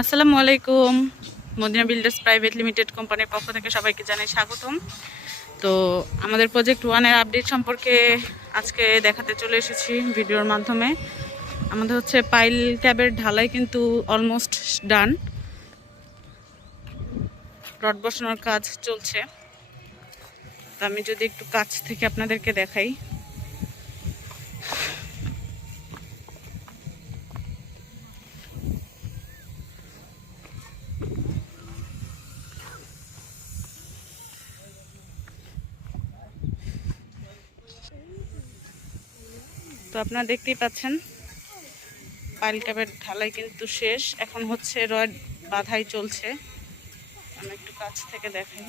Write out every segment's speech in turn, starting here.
আসসালামু আলাইকুম। Medina builders private limited কোম্পানির পক্ষ থেকে সবাইকে জানাই স্বাগতম। তো আমাদের প্রজেক্ট 1-এর আপডেট সম্পর্কে আজকে দেখাতে চলে এসেছি ভিডিওর মাধ্যমে। আমাদের হচ্ছে পাইল ক্যাবের ঢালাই কিন্তু অলমোস্ট ডান, রড বসানোর কাজ চলছে। তো আমি যদি একটু কাছ থেকে আপনাদেরকে দেখাই, তো আপনারা দেখতেই পাচ্ছেন পাইল ক্যাবের ঢালাই কিন্তু শেষ। এখন হচ্ছে রড বাঁধাই চলছে। আমি একটু কাছ থেকে দেখাই।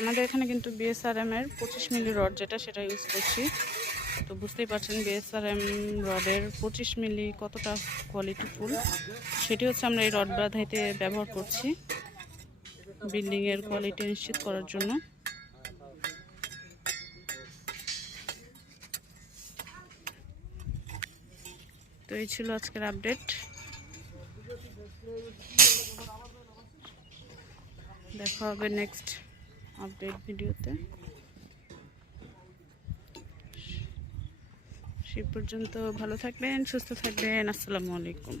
আমাদের এখানে কিন্তু বিএসআরএম এর 25 মিলি রড যেটা সেটা ইউজ করছি। তো বুঝতেই পারছেন বিএসআরএম রডের 25 মিলি কতটা কোয়ালিটিফুল, সেটি হচ্ছে আমরা এই রড বাঁধাইতে ব্যবহার করছি বিল্ডিংয়ের কোয়ালিটি নিশ্চিত করার জন্য। তো এই ছিল আজকের আপডেট। দেখা হবে নেক্সট আপডেট ভিডিওতে। সে পর্যন্ত ভালো থাকবেন, সুস্থ থাকবেন। আসসালামু আলাইকুম।